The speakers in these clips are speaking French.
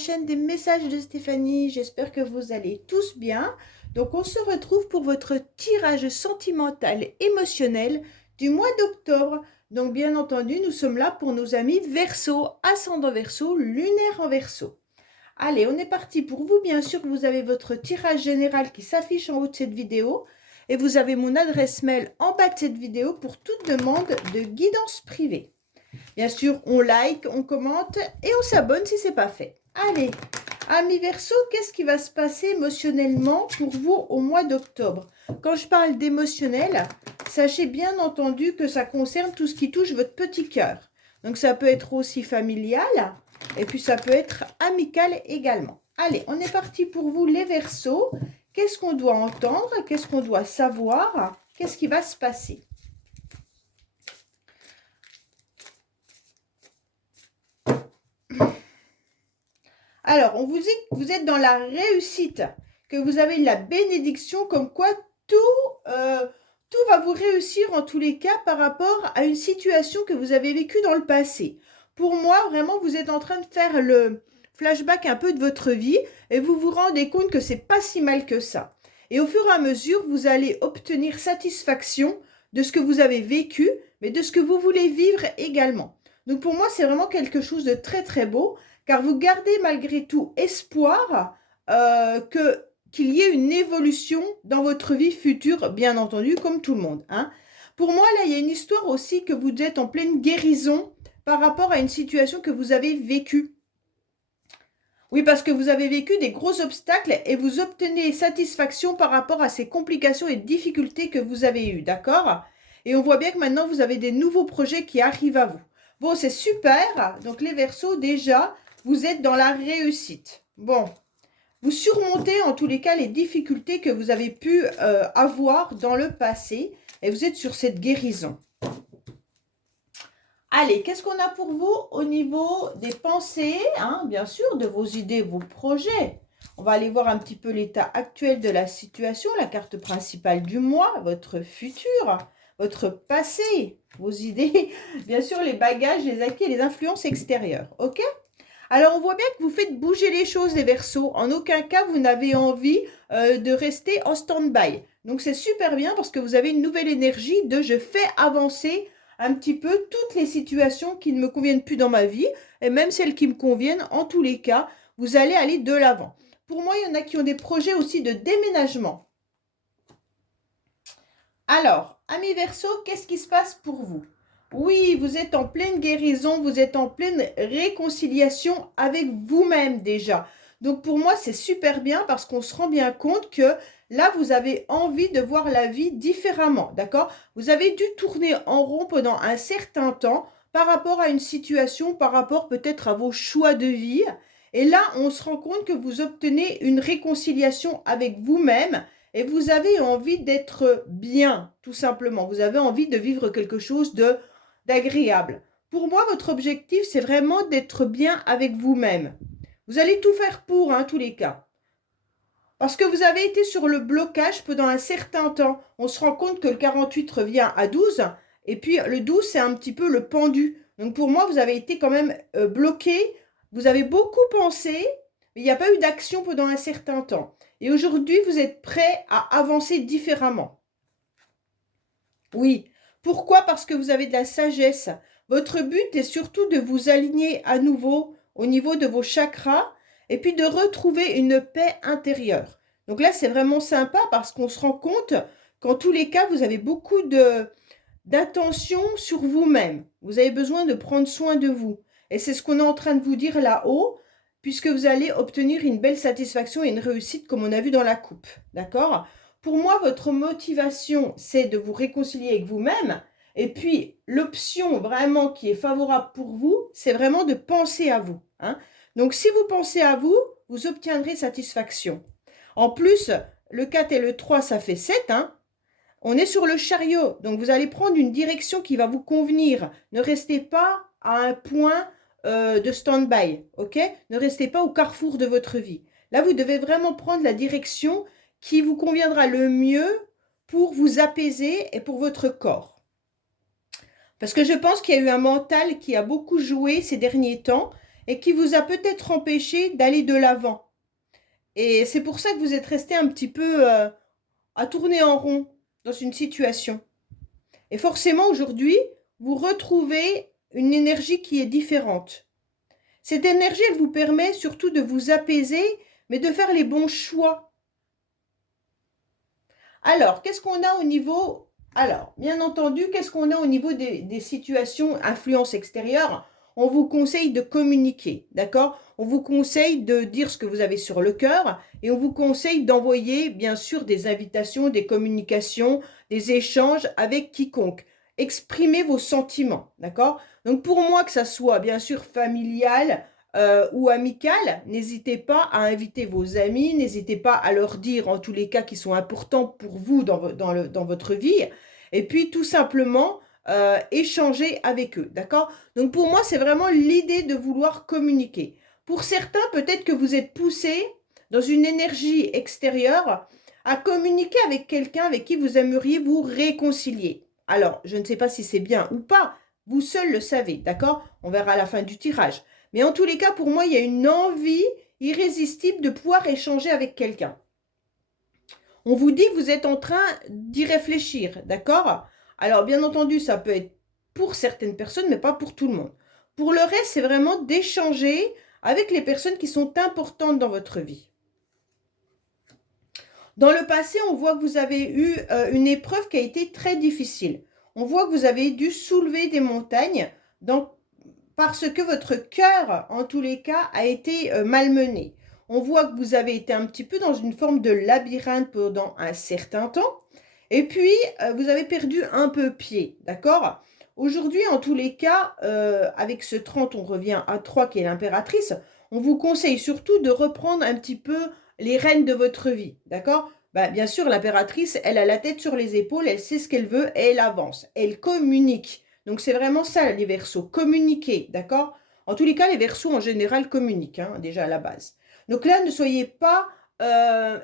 chaîne des messages de Stéphanie. J'espère que vous allez tous bien. Donc, on se retrouve pour votre tirage sentimental émotionnel du mois d'octobre. Donc, bien entendu, nous sommes là pour nos amis Verseau, ascendant Verseau, lunaire en Verseau. Allez, on est parti pour vous. Bien sûr, vous avez votre tirage général qui s'affiche en haut de cette vidéo. Et vous avez mon adresse mail en bas de cette vidéo pour toute demande de guidance privée. Bien sûr, on like, on commente et on s'abonne si ce n'est pas fait. Allez, amis Verseau, qu'est-ce qui va se passer émotionnellement pour vous au mois d'octobre? Quand je parle d'émotionnel, sachez bien entendu que ça concerne tout ce qui touche votre petit cœur. Donc ça peut être aussi familial et puis ça peut être amical également. Allez, on est parti pour vous les Verseaux. Qu'est-ce qu'on doit entendre? Qu'est-ce qu'on doit savoir? Qu'est-ce qui va se passer? Alors, on vous dit que vous êtes dans la réussite, que vous avez la bénédiction, comme quoi tout va vous réussir en tous les cas par rapport à une situation que vous avez vécue dans le passé. Pour moi, vraiment, vous êtes en train de faire le flashback un peu de votre vie et vous vous rendez compte que c'est pas si mal que ça. Et au fur et à mesure, vous allez obtenir satisfaction de ce que vous avez vécu, mais de ce que vous voulez vivre également. Donc pour moi, c'est vraiment quelque chose de très très beau, car vous gardez malgré tout espoir qu'il y ait une évolution dans votre vie future, bien entendu, comme tout le monde. Hein. Pour moi, là, il y a une histoire aussi que vous êtes en pleine guérison par rapport à une situation que vous avez vécue. Oui, parce que vous avez vécu des gros obstacles et vous obtenez satisfaction par rapport à ces complications et difficultés que vous avez eues, d'accord? Et on voit bien que maintenant, vous avez des nouveaux projets qui arrivent à vous. Bon, c'est super. Donc, les Verseaux, déjà, vous êtes dans la réussite. Bon, vous surmontez en tous les cas les difficultés que vous avez pu avoir dans le passé et vous êtes sur cette guérison. Allez, qu'est-ce qu'on a pour vous au niveau des pensées, hein, bien sûr, de vos idées, vos projets. On va aller voir un petit peu l'état actuel de la situation, la carte principale du mois, votre futur, votre passé, vos idées, bien sûr, les bagages, les acquis et les influences extérieures, ok? Alors, on voit bien que vous faites bouger les choses, les Verseaux. En aucun cas, vous n'avez envie de rester en stand-by. Donc, c'est super bien parce que vous avez une nouvelle énergie de « je fais avancer » un petit peu toutes les situations qui ne me conviennent plus dans ma vie, et même celles qui me conviennent, en tous les cas, vous allez aller de l'avant. Pour moi, il y en a qui ont des projets aussi de déménagement. Alors, amis Verseau, qu'est-ce qui se passe pour vous? Oui, vous êtes en pleine guérison, vous êtes en pleine réconciliation avec vous-même déjà. Donc pour moi, c'est super bien parce qu'on se rend bien compte que là, vous avez envie de voir la vie différemment, d'accord? Vous avez dû tourner en rond pendant un certain temps par rapport à une situation, par rapport peut-être à vos choix de vie. Et là, on se rend compte que vous obtenez une réconciliation avec vous-même et vous avez envie d'être bien, tout simplement. Vous avez envie de vivre quelque chose d'agréable. Pour moi, votre objectif, c'est vraiment d'être bien avec vous-même. Vous allez tout faire pour, tous les cas. Parce que vous avez été sur le blocage pendant un certain temps. On se rend compte que le 48 revient à 12. Et puis, le 12, c'est un petit peu le pendu. Donc, pour moi, vous avez été quand même bloqué. Vous avez beaucoup pensé, mais il n'y a pas eu d'action pendant un certain temps. Et aujourd'hui, vous êtes prêt à avancer différemment. Oui. Pourquoi? Parce que vous avez de la sagesse. Votre but est surtout de vous aligner à nouveau au niveau de vos chakras et puis de retrouver une paix intérieure. Donc là, c'est vraiment sympa parce qu'on se rend compte qu'en tous les cas, vous avez beaucoup d'attention sur vous-même. Vous avez besoin de prendre soin de vous. Et c'est ce qu'on est en train de vous dire là-haut, puisque vous allez obtenir une belle satisfaction et une réussite comme on a vu dans la coupe. D'accord? Pour moi, votre motivation, c'est de vous réconcilier avec vous-même. Et puis, l'option vraiment qui est favorable pour vous, c'est vraiment de penser à vous. Hein. Donc, si vous pensez à vous, vous obtiendrez satisfaction. En plus, le 4 et le 3, ça fait 7. Hein. On est sur le chariot. Donc, vous allez prendre une direction qui va vous convenir. Ne restez pas à un point de stand-by. Ok? Ne restez pas au carrefour de votre vie. Là, vous devez vraiment prendre la direction qui vous conviendra le mieux pour vous apaiser et pour votre corps. Parce que je pense qu'il y a eu un mental qui a beaucoup joué ces derniers temps et qui vous a peut-être empêché d'aller de l'avant. Et c'est pour ça que vous êtes resté un petit peu à tourner en rond dans une situation. Et forcément, aujourd'hui, vous retrouvez une énergie qui est différente. Cette énergie, elle vous permet surtout de vous apaiser, mais de faire les bons choix. Alors, qu'est-ce qu'on a au niveau... Alors, bien entendu, qu'est-ce qu'on a au niveau des situations influence extérieure? On vous conseille de communiquer, d'accord? On vous conseille de dire ce que vous avez sur le cœur et on vous conseille d'envoyer, bien sûr, des invitations, des communications, des échanges avec quiconque. Exprimez vos sentiments, d'accord? Donc, pour moi, que ça soit, bien sûr, familial, ou amical, n'hésitez pas à inviter vos amis, n'hésitez pas à leur dire en tous les cas qui sont importants pour vous dans votre vie, et puis tout simplement échanger avec eux, d'accord? Donc pour moi, c'est vraiment l'idée de vouloir communiquer. Pour certains, peut-être que vous êtes poussé dans une énergie extérieure à communiquer avec quelqu'un avec qui vous aimeriez vous réconcilier. Alors, je ne sais pas si c'est bien ou pas, vous seul le savez, d'accord? On verra à la fin du tirage. Mais en tous les cas, pour moi, il y a une envie irrésistible de pouvoir échanger avec quelqu'un. On vous dit que vous êtes en train d'y réfléchir, d'accord? Alors, bien entendu, ça peut être pour certaines personnes, mais pas pour tout le monde. Pour le reste, c'est vraiment d'échanger avec les personnes qui sont importantes dans votre vie. Dans le passé, on voit que vous avez eu une épreuve qui a été très difficile. On voit que vous avez dû soulever des montagnes parce que votre cœur, en tous les cas, a été malmené. On voit que vous avez été un petit peu dans une forme de labyrinthe pendant un certain temps. Et puis, vous avez perdu un peu pied, d'accord? Aujourd'hui, en tous les cas, avec ce 30, on revient à 3 qui est l'impératrice. On vous conseille surtout de reprendre un petit peu les rênes de votre vie, d'accord? Bah, bien sûr, l'impératrice, elle a la tête sur les épaules, elle sait ce qu'elle veut et elle avance. Elle communique. Donc, c'est vraiment ça, les Verseaux. Communiquer, d'accord? En tous les cas, les Verseaux, en général, communiquent, hein, déjà à la base. Donc là, ne soyez pas... et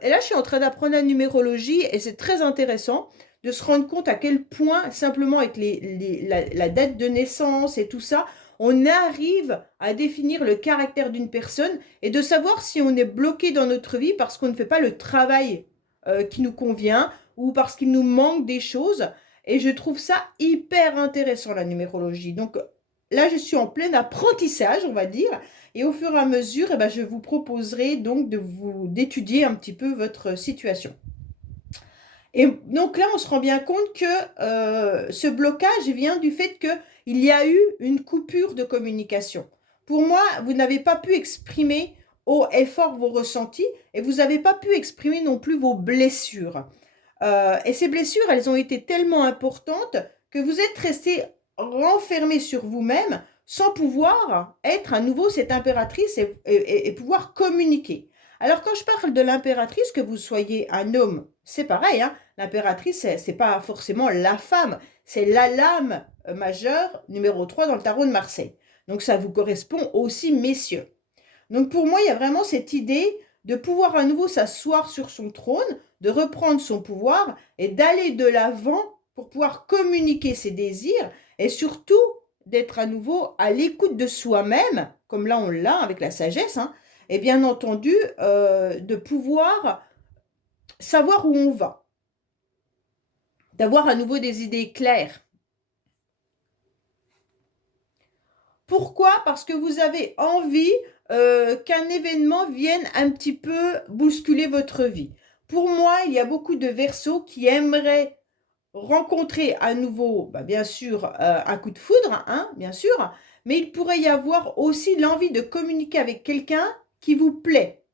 là, je suis en train d'apprendre la numérologie et c'est très intéressant de se rendre compte à quel point, simplement avec la date de naissance et tout ça, on arrive à définir le caractère d'une personne et de savoir si on est bloqué dans notre vie parce qu'on ne fait pas le travail qui nous convient ou parce qu'il nous manque des choses. Et je trouve ça hyper intéressant, la numérologie. Donc là, je suis en plein apprentissage, on va dire. Et au fur et à mesure, eh ben, je vous proposerai donc d'étudier un petit peu votre situation. Et donc là, on se rend bien compte que ce blocage vient du fait qu'il y a eu une coupure de communication. Pour moi, vous n'avez pas pu exprimer haut et fort vos ressentis et vous n'avez pas pu exprimer non plus vos blessures. Et ces blessures, elles ont été tellement importantes que vous êtes resté renfermé sur vous-même sans pouvoir être à nouveau cette impératrice et pouvoir communiquer. Alors quand je parle de l'impératrice, que vous soyez un homme, c'est pareil, hein. L'impératrice, c'est pas forcément la femme, c'est la lame majeure numéro 3 dans le tarot de Marseille. Donc ça vous correspond aussi, messieurs. Donc pour moi, il y a vraiment cette idée de pouvoir à nouveau s'asseoir sur son trône, de reprendre son pouvoir et d'aller de l'avant pour pouvoir communiquer ses désirs et surtout d'être à nouveau à l'écoute de soi-même, comme là on l'a avec la sagesse, hein, et bien entendu de pouvoir savoir où on va, d'avoir à nouveau des idées claires. Pourquoi? Parce que vous avez envie qu'un événement vienne un petit peu bousculer votre vie. Pour moi, il y a beaucoup de Verseaux qui aimeraient rencontrer à nouveau, bah, bien sûr, un coup de foudre, hein, bien sûr, mais il pourrait y avoir aussi l'envie de communiquer avec quelqu'un qui vous plaît.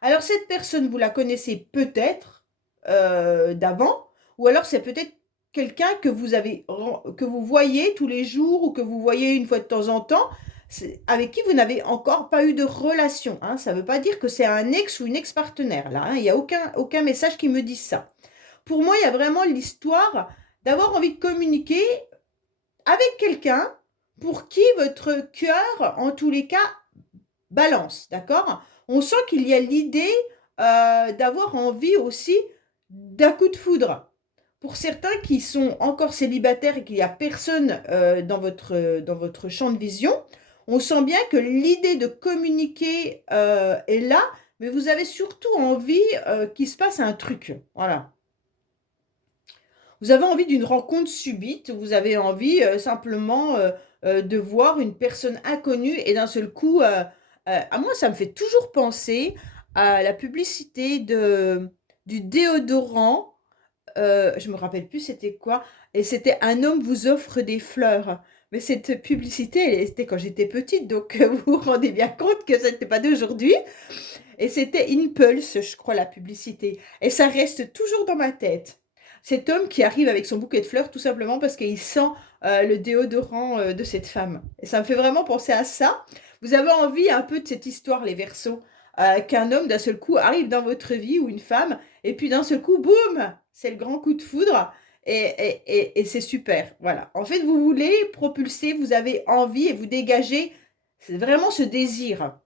Alors, cette personne, vous la connaissez peut-être d'avant, ou alors c'est peut-être quelqu'un que vous voyez tous les jours ou que vous voyez une fois de temps en temps, avec qui vous n'avez encore pas eu de relation. Hein. Ça ne veut pas dire que c'est un ex ou une ex-partenaire. Là, hein. Il n'y a aucun message qui me dise ça. Pour moi, il y a vraiment l'histoire d'avoir envie de communiquer avec quelqu'un pour qui votre cœur, en tous les cas, balance. D'accord? On sent qu'il y a l'idée d'avoir envie aussi d'un coup de foudre. Pour certains qui sont encore célibataires et qu'il n'y a personne dans votre champ de vision, On sent bien que l'idée de communiquer est là, mais vous avez surtout envie qu'il se passe un truc. Voilà. Vous avez envie d'une rencontre subite, vous avez envie simplement de voir une personne inconnue et d'un seul coup, à moi, ça me fait toujours penser à la publicité du déodorant. Je me rappelle plus c'était quoi. Et c'était un homme vous offre des fleurs. Mais cette publicité, elle était quand j'étais petite, donc vous vous rendez bien compte que ce n'était pas d'aujourd'hui. Et c'était Impulse, je crois, la publicité. Et ça reste toujours dans ma tête. Cet homme qui arrive avec son bouquet de fleurs tout simplement parce qu'il sent le déodorant de cette femme. Et ça me fait vraiment penser à ça. Vous avez envie un peu de cette histoire, les Verseaux, qu'un homme d'un seul coup arrive dans votre vie ou une femme, et puis d'un seul coup, boum, c'est le grand coup de foudre. Et c'est super. Voilà. En fait, vous voulez propulser, vous avez envie et vous dégagez vraiment ce désir.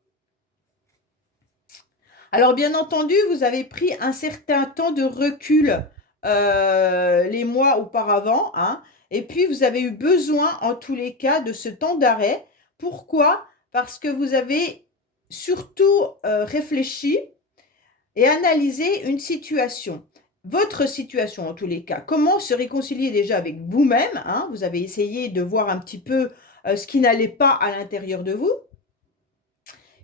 Alors, bien entendu, vous avez pris un certain temps de recul les mois auparavant, hein, et puis vous avez eu besoin, en tous les cas, de ce temps d'arrêt. Pourquoi? Parce que vous avez surtout réfléchi et analysé une situation. Votre situation, en tous les cas. Comment se réconcilier déjà avec vous-même, hein? Vous avez essayé de voir un petit peu ce qui n'allait pas à l'intérieur de vous.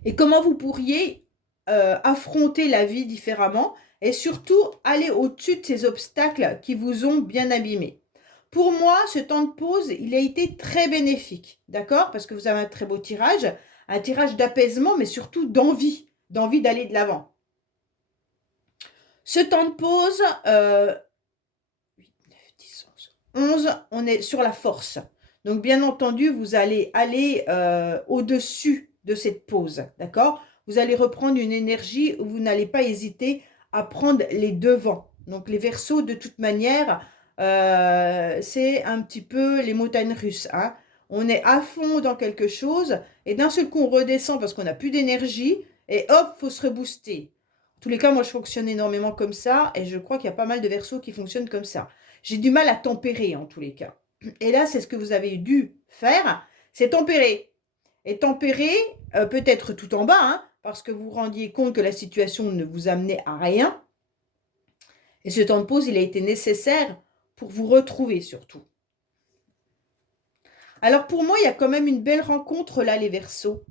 Et comment vous pourriez affronter la vie différemment et surtout aller au-dessus de ces obstacles qui vous ont bien abîmé. Pour moi, ce temps de pause, il a été très bénéfique, d'accord? Parce que vous avez un tirage d'apaisement, mais surtout d'envie d'aller de l'avant. Ce temps de pause, 8, 9, 10, 11, on est sur la force. Donc, bien entendu, vous allez aller au-dessus de cette pause, d'accord? Vous allez reprendre une énergie où vous n'allez pas hésiter à prendre les devants. Donc, les Verseaux, de toute manière, c'est un petit peu les montagnes russes, hein. On est à fond dans quelque chose et d'un seul coup, on redescend parce qu'on n'a plus d'énergie et hop, faut se rebooster. En tous les cas, moi, je fonctionne énormément comme ça et je crois qu'il y a pas mal de Verseaux qui fonctionnent comme ça. J'ai du mal à tempérer en tous les cas. Et là, c'est ce que vous avez dû faire, c'est tempérer. Et tempérer, peut-être tout en bas, hein, parce que vous vous rendiez compte que la situation ne vous amenait à rien. Et ce temps de pause, il a été nécessaire pour vous retrouver surtout. Alors pour moi, il y a quand même une belle rencontre là, les Verseaux.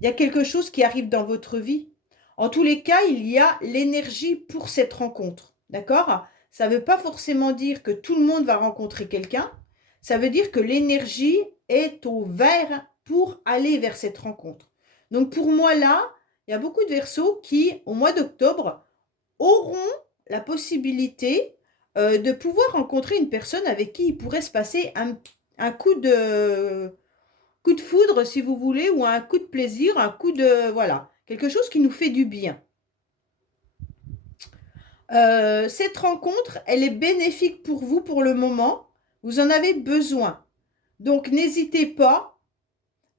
Il y a quelque chose qui arrive dans votre vie. En tous les cas, il y a l'énergie pour cette rencontre. D'accord? Ça ne veut pas forcément dire que tout le monde va rencontrer quelqu'un. Ça veut dire que l'énergie est au vert pour aller vers cette rencontre. Donc pour moi là, il y a beaucoup de Verseaux qui, au mois d'octobre, auront la possibilité de pouvoir rencontrer une personne avec qui il pourrait se passer un coup de foudre, si vous voulez, ou un coup de plaisir, un coup de... Voilà, quelque chose qui nous fait du bien. Cette rencontre, elle est bénéfique pour vous pour le moment. Vous en avez besoin. Donc, n'hésitez pas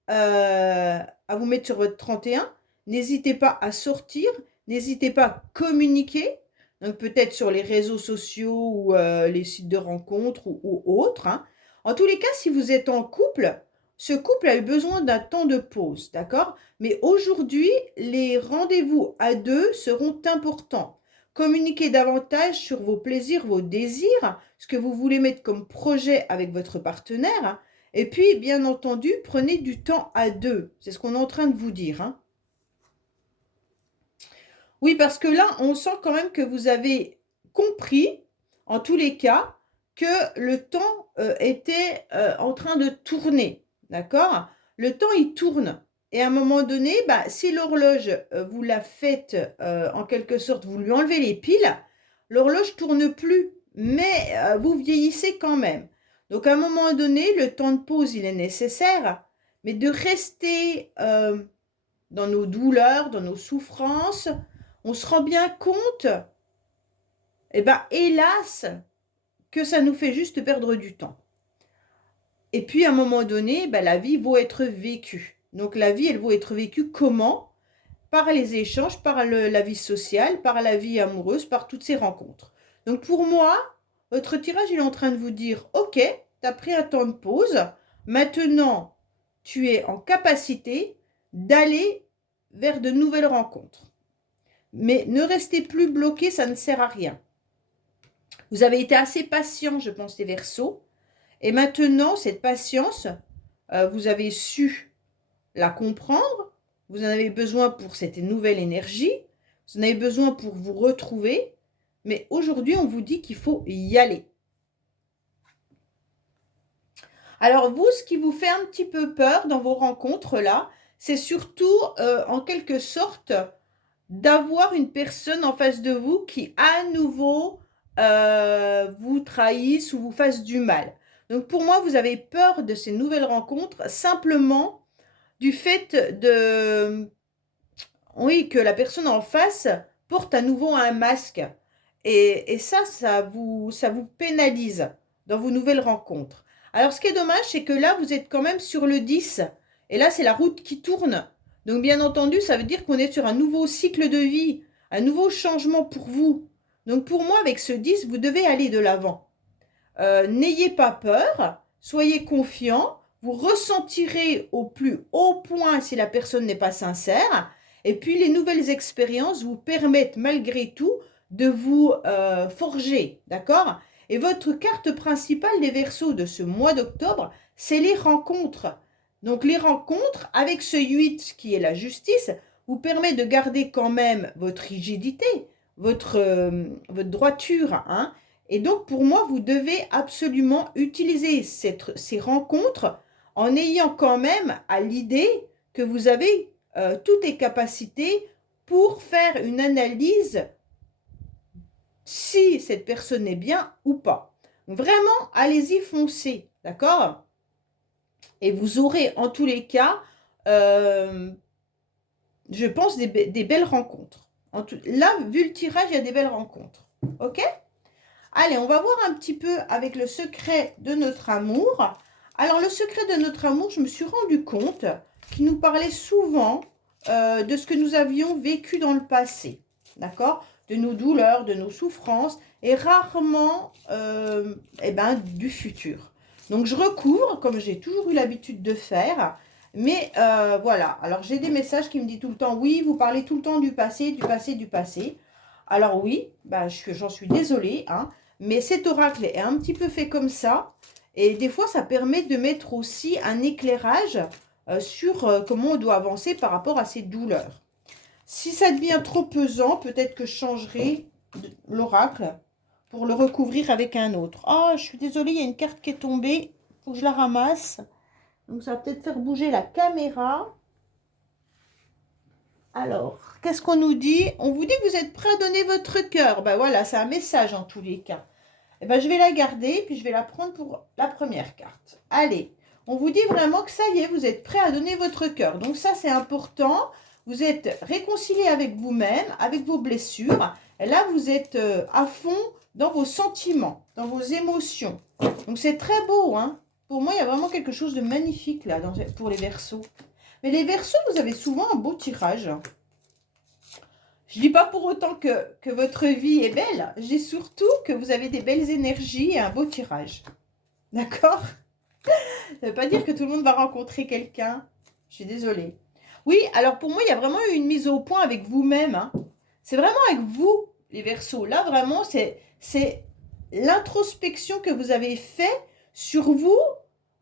à vous mettre sur votre 31. N'hésitez pas à sortir. N'hésitez pas à communiquer. Donc, peut-être sur les réseaux sociaux ou les sites de rencontres ou autres, hein. En tous les cas, si vous êtes en couple, ce couple a eu besoin d'un temps de pause, d'accord? Mais aujourd'hui, les rendez-vous à deux seront importants. Communiquez davantage sur vos plaisirs, vos désirs, ce que vous voulez mettre comme projet avec votre partenaire. Et puis, bien entendu, prenez du temps à deux. C'est ce qu'on est en train de vous dire, hein. Oui, parce que là, on sent quand même que vous avez compris, en tous les cas, que le temps était en train de tourner. D'accord? Le temps, il tourne. Et à un moment donné, bah, si l'horloge, vous la faites en quelque sorte, vous lui enlevez les piles, l'horloge tourne plus. Mais vous vieillissez quand même. Donc à un moment donné, le temps de pause, il est nécessaire. Mais de rester dans nos douleurs, dans nos souffrances, on se rend bien compte, eh ben, hélas, que ça nous fait juste perdre du temps. Et puis, à un moment donné, ben, la vie vaut être vécue. Donc, la vie, elle vaut être vécue comment? Par les échanges, par la vie sociale, par la vie amoureuse, par toutes ces rencontres. Donc, pour moi, votre tirage, il est en train de vous dire, ok, tu as pris un temps de pause, maintenant, tu es en capacité d'aller vers de nouvelles rencontres. Mais ne restez plus bloqué, ça ne sert à rien. Vous avez été assez patient, je pense, les Verseaux. Et maintenant, cette patience, vous avez su la comprendre. Vous en avez besoin pour cette nouvelle énergie. Vous en avez besoin pour vous retrouver. Mais aujourd'hui, on vous dit qu'il faut y aller. Alors vous, ce qui vous fait un petit peu peur dans vos rencontres là, c'est surtout en quelque sorte d'avoir une personne en face de vous qui à nouveau vous trahisse ou vous fasse du mal. Donc pour moi, vous avez peur de ces nouvelles rencontres simplement du fait de, oui, que la personne en face porte à nouveau un masque. Et ça, ça vous pénalise dans vos nouvelles rencontres. Alors, ce qui est dommage, c'est que là, vous êtes quand même sur le 10. Et là, c'est la route qui tourne. Donc, bien entendu, ça veut dire qu'on est sur un nouveau cycle de vie, un nouveau changement pour vous. Donc, pour moi, avec ce 10, vous devez aller de l'avant. N'ayez pas peur, soyez confiant. Vous ressentirez au plus haut point si la personne n'est pas sincère. Et puis, les nouvelles expériences vous permettent malgré tout de vous forger, d'accord? Et votre carte principale des Verseaux de ce mois d'octobre, c'est les rencontres. Donc les rencontres avec ce 8 qui est la justice vous permet de garder quand même votre rigidité, votre droiture, hein. Et donc pour moi, vous devez absolument utiliser ces rencontres en ayant quand même à l'idée que vous avez toutes les capacités pour faire une analyse si cette personne est bien ou pas. Vraiment, allez-y, foncez, d'accord? Et vous aurez en tous les cas, je pense, des belles rencontres. Là, vu le tirage, il y a des belles rencontres. Ok? Allez, on va voir un petit peu avec le secret de notre amour. Alors, le secret de notre amour, je me suis rendu compte qu'il nous parlait souvent de ce que nous avions vécu dans le passé. D'accord? De nos douleurs, de nos souffrances et rarement du futur. Donc, je recouvre, comme j'ai toujours eu l'habitude de faire. Mais voilà, alors j'ai des messages qui me disent tout le temps, oui, vous parlez tout le temps du passé, du passé, du passé. Alors oui, j'en suis désolée, hein, mais cet oracle est un petit peu fait comme ça. Et des fois, ça permet de mettre aussi un éclairage sur comment on doit avancer par rapport à ces douleurs. Si ça devient trop pesant, peut-être que je changerai l'oracle pour le recouvrir avec un autre. Oh, je suis désolée, il y a une carte qui est tombée. Il faut que je la ramasse. Donc, ça va peut-être faire bouger la caméra. Alors, qu'est-ce qu'on nous dit? On vous dit que vous êtes prêt à donner votre cœur. Ben voilà, c'est un message en tous les cas. Et ben, je vais la garder, puis je vais la prendre pour la première carte. Allez, on vous dit vraiment que ça y est, vous êtes prêt à donner votre cœur. Donc ça, c'est important. Vous êtes réconcilié avec vous-même, avec vos blessures. Et là, vous êtes à fond dans vos sentiments, dans vos émotions. Donc c'est très beau, hein. Pour moi, il y a vraiment quelque chose de magnifique là pour les Verseaux. Mais les Verseaux, vous avez souvent un beau tirage. Je ne dis pas pour autant que votre vie est belle. Je dis surtout que vous avez des belles énergies et un beau tirage. D'accord? Ça ne veut pas dire que tout le monde va rencontrer quelqu'un. Je suis désolée. Oui, alors pour moi, il y a vraiment eu une mise au point avec vous-même. Hein. C'est vraiment avec vous, les Verseaux. Là, vraiment, c'est l'introspection que vous avez fait sur vous,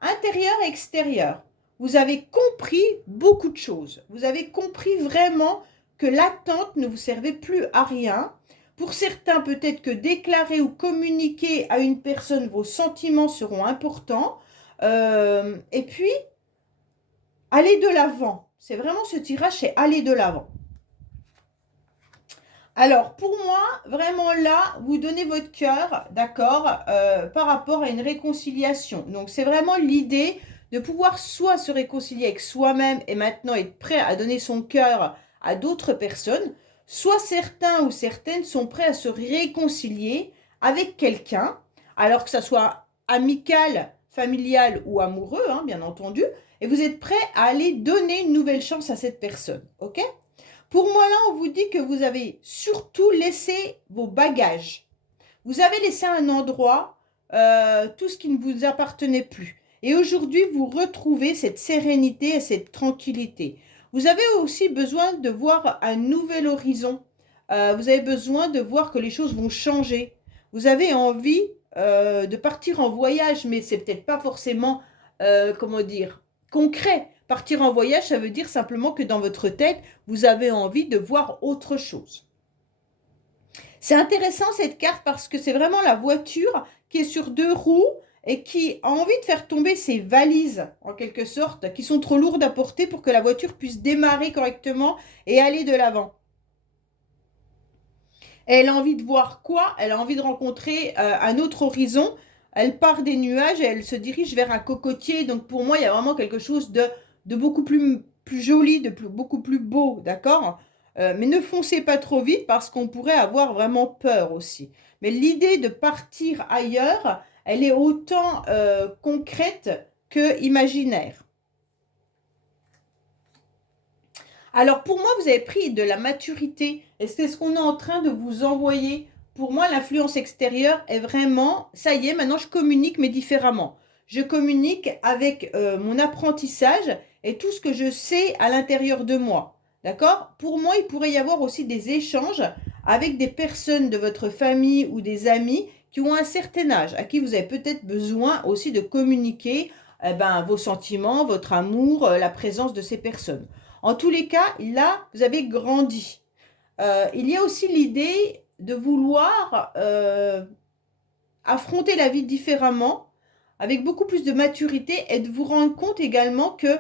intérieur et extérieur. Vous avez compris beaucoup de choses. Vous avez compris vraiment que l'attente ne vous servait plus à rien. Pour certains, peut-être que déclarer ou communiquer à une personne vos sentiments seront importants. Et puis, aller de l'avant. C'est vraiment ce tirage, c'est aller de l'avant. Alors, pour moi, vraiment là, vous donnez votre cœur, d'accord, par rapport à une réconciliation. Donc, c'est vraiment l'idée de pouvoir soit se réconcilier avec soi-même et maintenant être prêt à donner son cœur à d'autres personnes, soit certains ou certaines sont prêts à se réconcilier avec quelqu'un, alors que ça soit amical, familial ou amoureux, hein, bien entendu, et vous êtes prêt à aller donner une nouvelle chance à cette personne, ok ? Pour moi, là, on vous dit que vous avez surtout laissé vos bagages. Vous avez laissé à un endroit tout ce qui ne vous appartenait plus. Et aujourd'hui, vous retrouvez cette sérénité et cette tranquillité. Vous avez aussi besoin de voir un nouvel horizon. Vous avez besoin de voir que les choses vont changer. Vous avez envie de partir en voyage, mais c'est peut-être pas forcément, comment dire, concret. Partir en voyage, ça veut dire simplement que dans votre tête, vous avez envie de voir autre chose. C'est intéressant cette carte parce que c'est vraiment la voiture qui est sur 2 roues et qui a envie de faire tomber ses valises, en quelque sorte, qui sont trop lourdes à porter pour que la voiture puisse démarrer correctement et aller de l'avant. Elle a envie de voir quoi? Elle a envie de rencontrer un autre horizon. Elle part des nuages et elle se dirige vers un cocotier. Donc pour moi, il y a vraiment quelque chose de beaucoup plus joli, beaucoup plus beau, d'accord? Mais ne foncez pas trop vite parce qu'on pourrait avoir vraiment peur aussi. Mais l'idée de partir ailleurs, elle est autant concrète que imaginaire. Alors pour moi, vous avez pris de la maturité et c'est ce qu'on est en train de vous envoyer. Pour moi, l'influence extérieure est vraiment, ça y est, maintenant je communique mais différemment. Je communique avec mon apprentissage et tout ce que je sais à l'intérieur de moi. D'accord? Pour moi, il pourrait y avoir aussi des échanges avec des personnes de votre famille ou des amis qui ont un certain âge, à qui vous avez peut-être besoin aussi de communiquer vos sentiments, votre amour, la présence de ces personnes. En tous les cas, là, vous avez grandi. Il y a aussi l'idée de vouloir affronter la vie différemment, avec beaucoup plus de maturité et de vous rendre compte également que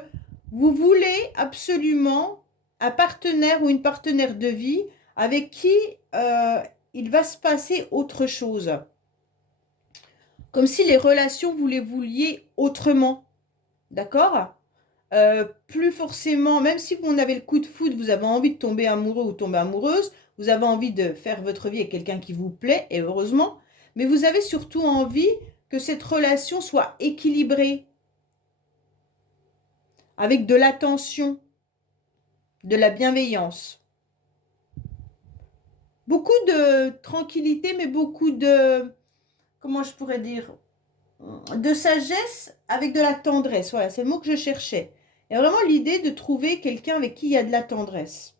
vous voulez absolument un partenaire ou une partenaire de vie avec qui il va se passer autre chose. Comme si les relations, vous les vouliez autrement. D'accord ? Plus forcément, même si vous en avez le coup de foudre, vous avez envie de tomber amoureux ou tomber amoureuse, vous avez envie de faire votre vie avec quelqu'un qui vous plaît, et heureusement, mais vous avez surtout envie que cette relation soit équilibrée, avec de l'attention, de la bienveillance. Beaucoup de tranquillité, mais beaucoup de, comment je pourrais dire, de sagesse avec de la tendresse. Voilà, c'est le mot que je cherchais. Il y a vraiment l'idée de trouver quelqu'un avec qui il y a de la tendresse.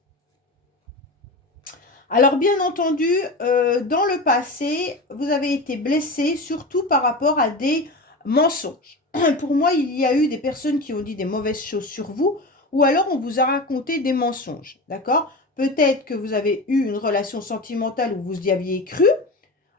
Alors bien entendu, dans le passé, vous avez été blessé, surtout par rapport à des mensonges. Pour moi, il y a eu des personnes qui ont dit des mauvaises choses sur vous, ou alors on vous a raconté des mensonges, d'accord? Peut-être que vous avez eu une relation sentimentale où vous y aviez cru.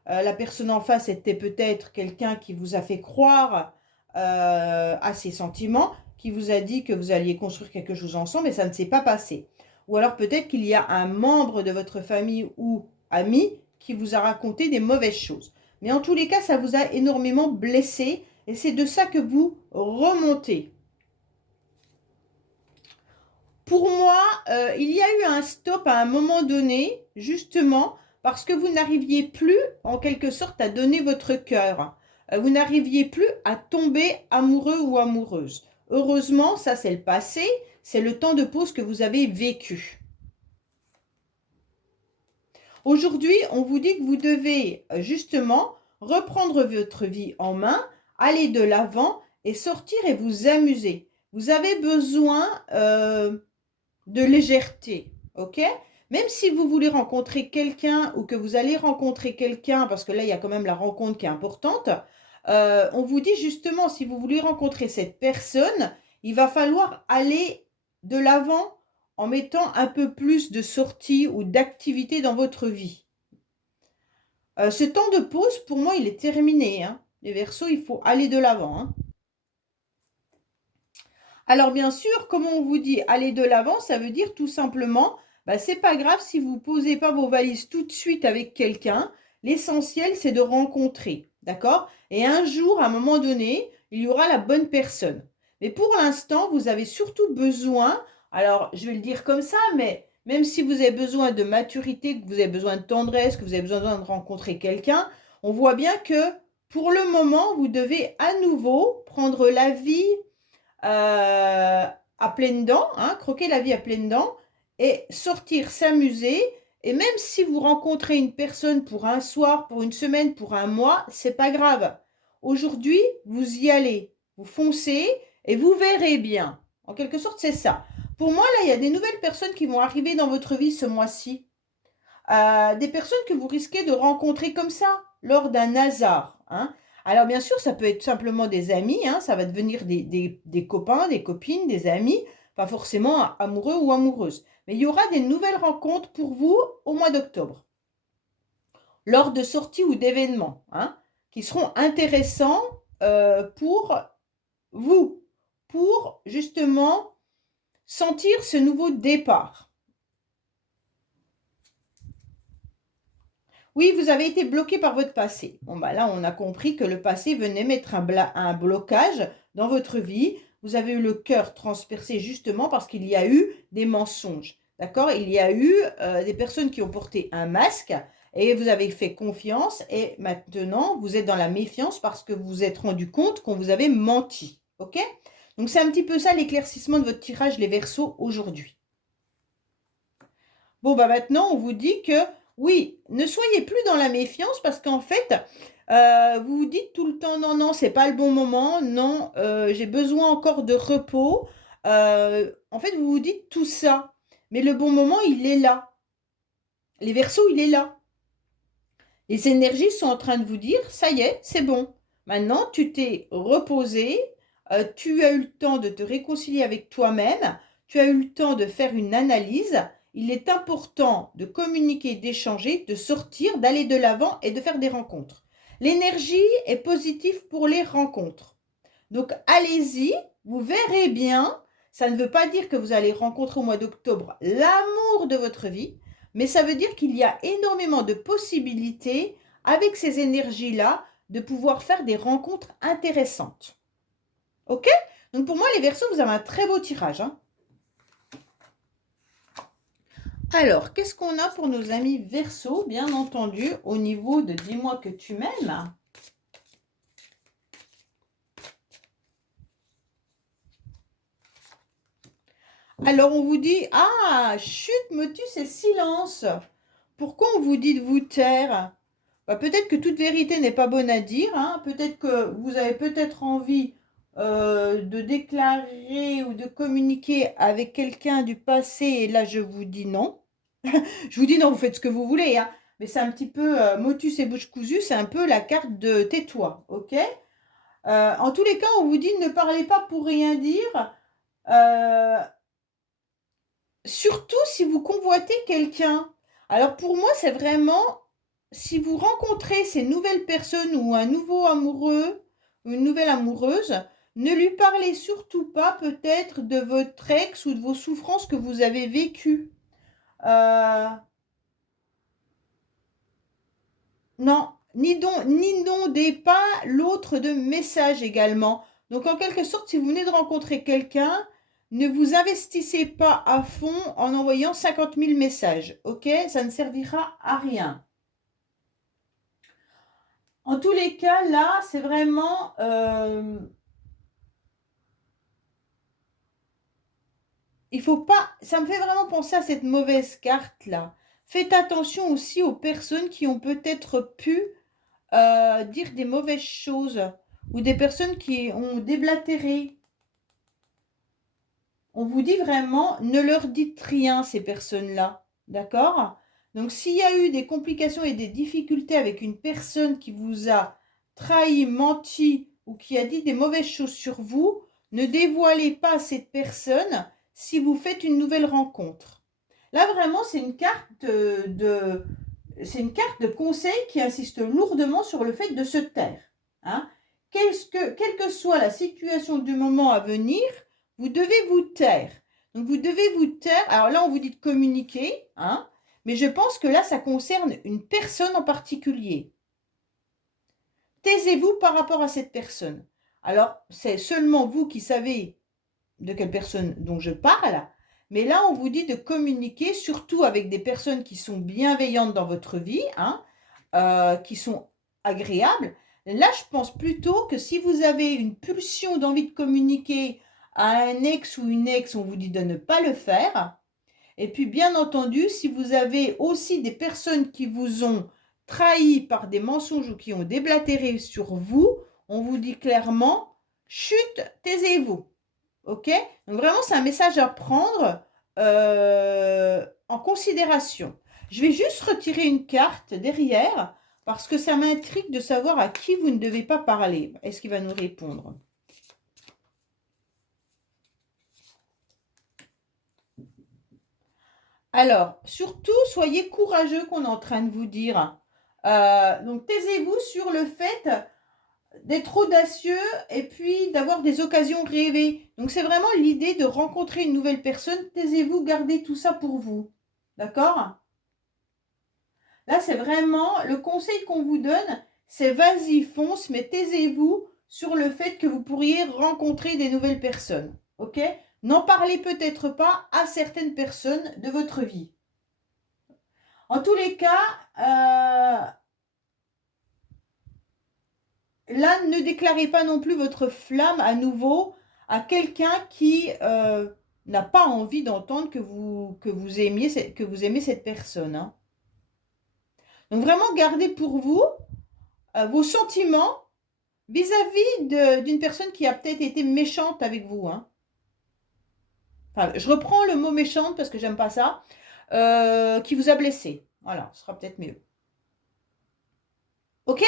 La personne en face était peut-être quelqu'un qui vous a fait croire à ses sentiments, qui vous a dit que vous alliez construire quelque chose ensemble, et ça ne s'est pas passé. Ou alors peut-être qu'il y a un membre de votre famille ou ami qui vous a raconté des mauvaises choses. Mais en tous les cas, ça vous a énormément blessé et c'est de ça que vous remontez. Pour moi, il y a eu un stop à un moment donné, justement, parce que vous n'arriviez plus, en quelque sorte, à donner votre cœur. Vous n'arriviez plus à tomber amoureux ou amoureuse. Heureusement, ça c'est le passé, c'est le temps de pause que vous avez vécu. Aujourd'hui, on vous dit que vous devez justement reprendre votre vie en main, aller de l'avant et sortir et vous amuser. Vous avez besoin de légèreté, ok? Même si vous voulez rencontrer quelqu'un ou que vous allez rencontrer quelqu'un, parce que là, il y a quand même la rencontre qui est importante, on vous dit justement, si vous voulez rencontrer cette personne, il va falloir aller de l'avant en mettant un peu plus de sorties ou d'activités dans votre vie. Ce temps de pause, pour moi, il est terminé. Hein. Les Verseaux, il faut aller de l'avant. Hein. Alors bien sûr, comme on vous dit aller de l'avant, ça veut dire tout simplement, c'est pas grave si vous ne posez pas vos valises tout de suite avec quelqu'un. L'essentiel, c'est de rencontrer, d'accord? Et un jour, à un moment donné, il y aura la bonne personne. Mais pour l'instant, vous avez surtout besoin, alors je vais le dire comme ça, mais même si vous avez besoin de maturité, que vous avez besoin de tendresse, que vous avez besoin de rencontrer quelqu'un, on voit bien que pour le moment, vous devez à nouveau prendre la vie à pleines dents, hein, croquer la vie à pleines dents et sortir, s'amuser. Et même si vous rencontrez une personne pour un soir, pour une semaine, pour un mois, c'est pas grave. Aujourd'hui, vous y allez. vous foncez et vous verrez bien. En quelque sorte, c'est ça. Pour moi, là, il y a des nouvelles personnes qui vont arriver dans votre vie ce mois-ci. Des personnes que vous risquez de rencontrer comme ça, lors d'un hasard. Hein. Alors, bien sûr, ça peut être simplement des amis, hein, ça va devenir des copains, des copines, des amis, pas forcément amoureux ou amoureuses. Mais il y aura des nouvelles rencontres pour vous au mois d'octobre, lors de sorties ou d'événements, hein, qui seront intéressants pour vous, pour justement sentir ce nouveau départ. Oui, vous avez été bloqué par votre passé. Bon, bah là, on a compris que le passé venait mettre un blocage dans votre vie. Vous avez eu le cœur transpercé justement parce qu'il y a eu des mensonges. D'accord? Il y a eu des personnes qui ont porté un masque et vous avez fait confiance et maintenant, vous êtes dans la méfiance parce que vous vous êtes rendu compte qu'on vous avait menti. OK? Donc, c'est un petit peu ça l'éclaircissement de votre tirage, les Verseaux, aujourd'hui. Bon, bah maintenant, on vous dit que oui, ne soyez plus dans la méfiance parce qu'en fait, vous vous dites tout le temps, non, non, c'est pas le bon moment, non, j'ai besoin encore de repos. En fait, vous vous dites tout ça, mais le bon moment, il est là. Les Verseaux, il est là. Les énergies sont en train de vous dire, ça y est, c'est bon. Maintenant, tu t'es reposé, tu as eu le temps de te réconcilier avec toi-même, tu as eu le temps de faire une analyse. Il est important de communiquer, d'échanger, de sortir, d'aller de l'avant et de faire des rencontres. L'énergie est positive pour les rencontres. Donc, allez-y, vous verrez bien. Ça ne veut pas dire que vous allez rencontrer au mois d'octobre l'amour de votre vie, mais ça veut dire qu'il y a énormément de possibilités avec ces énergies-là de pouvoir faire des rencontres intéressantes. Ok? Donc pour moi, les Verseaux, vous avez un très beau tirage. Hein. Alors, qu'est-ce qu'on a pour nos amis Verseaux, bien entendu, au niveau de Dis-moi que tu m'aimes. Alors, on vous dit, ah, chute, motus et silence. Pourquoi on vous dit de vous taire? Bah, peut-être que toute vérité n'est pas bonne à dire. Hein. Peut-être que vous avez peut-être envie de déclarer ou de communiquer avec quelqu'un du passé. Et là, je vous dis non. Je vous dis non, vous faites ce que vous voulez. Hein. Mais c'est un petit peu motus et bouche cousue. C'est un peu la carte de tais-toi. Ok? En tous les cas, on vous dit ne parlez pas pour rien dire. Surtout si vous convoitez quelqu'un. Alors pour moi, c'est vraiment, si vous rencontrez ces nouvelles personnes ou un nouveau amoureux, ou une nouvelle amoureuse, ne lui parlez surtout pas peut-être de votre ex ou de vos souffrances que vous avez vécues. Non, n'inondez pas l'autre de messages également. Donc en quelque sorte, si vous venez de rencontrer quelqu'un, ne vous investissez pas à fond en envoyant 50 000 messages, ok? Ça ne servira à rien. En tous les cas, là, c'est vraiment... il faut pas... Ça me fait vraiment penser à cette mauvaise carte-là. Faites attention aussi aux personnes qui ont peut-être pu dire des mauvaises choses ou des personnes qui ont déblatéré. On vous dit vraiment, ne leur dites rien, ces personnes-là. D'accord? Donc, s'il y a eu des complications et des difficultés avec une personne qui vous a trahi, menti ou qui a dit des mauvaises choses sur vous, ne dévoilez pas cette personne si vous faites une nouvelle rencontre. Là, vraiment, c'est une carte c'est une carte de conseil qui insiste lourdement sur le fait de se taire. Hein? Quelle que soit la situation du moment à venir, vous devez vous taire. Donc, vous devez vous taire. Alors là, on vous dit de communiquer, hein, mais je pense que là, ça concerne une personne en particulier. Taisez-vous par rapport à cette personne. Alors, c'est seulement vous qui savez de quelle personne dont je parle, mais là, on vous dit de communiquer surtout avec des personnes qui sont bienveillantes dans votre vie, hein, qui sont agréables. Là, je pense plutôt que si vous avez une pulsion d'envie de communiquer à un ex ou une ex, on vous dit de ne pas le faire. Et puis, bien entendu, si vous avez aussi des personnes qui vous ont trahi par des mensonges ou qui ont déblatéré sur vous, on vous dit clairement Chut, taisez-vous. Ok? Donc vraiment, c'est un message à prendre en considération. Je vais juste retirer une carte derrière parce que ça m'intrigue de savoir à qui vous ne devez pas parler. Est-ce qu'il va nous répondre? Alors, surtout, soyez courageux qu'on est en train de vous dire. Donc, taisez-vous sur le fait d'être audacieux et puis d'avoir des occasions rêvées. Donc, c'est vraiment l'idée de rencontrer une nouvelle personne. Taisez-vous, gardez tout ça pour vous. D'accord? Là, c'est vraiment le conseil qu'on vous donne, c'est vas-y, fonce, mais taisez-vous sur le fait que vous pourriez rencontrer des nouvelles personnes. Ok? N'en parlez peut-être pas à certaines personnes de votre vie. En tous les cas, là, ne déclarez pas non plus votre flamme à nouveau à quelqu'un qui n'a pas envie d'entendre que vous aimez cette personne. Hein. Donc vraiment, gardez pour vous vos sentiments vis-à-vis d'une personne qui a peut-être été méchante avec vous. Hein. Enfin, je reprends le mot méchante parce que j'aime pas ça. Qui vous a blessé. Voilà, ce sera peut-être mieux. Ok?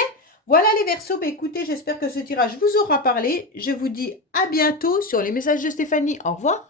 Voilà les Verseaux. Bah, écoutez, j'espère que ce tirage vous aura parlé. Je vous dis à bientôt sur les messages de Stéphanie. Au revoir.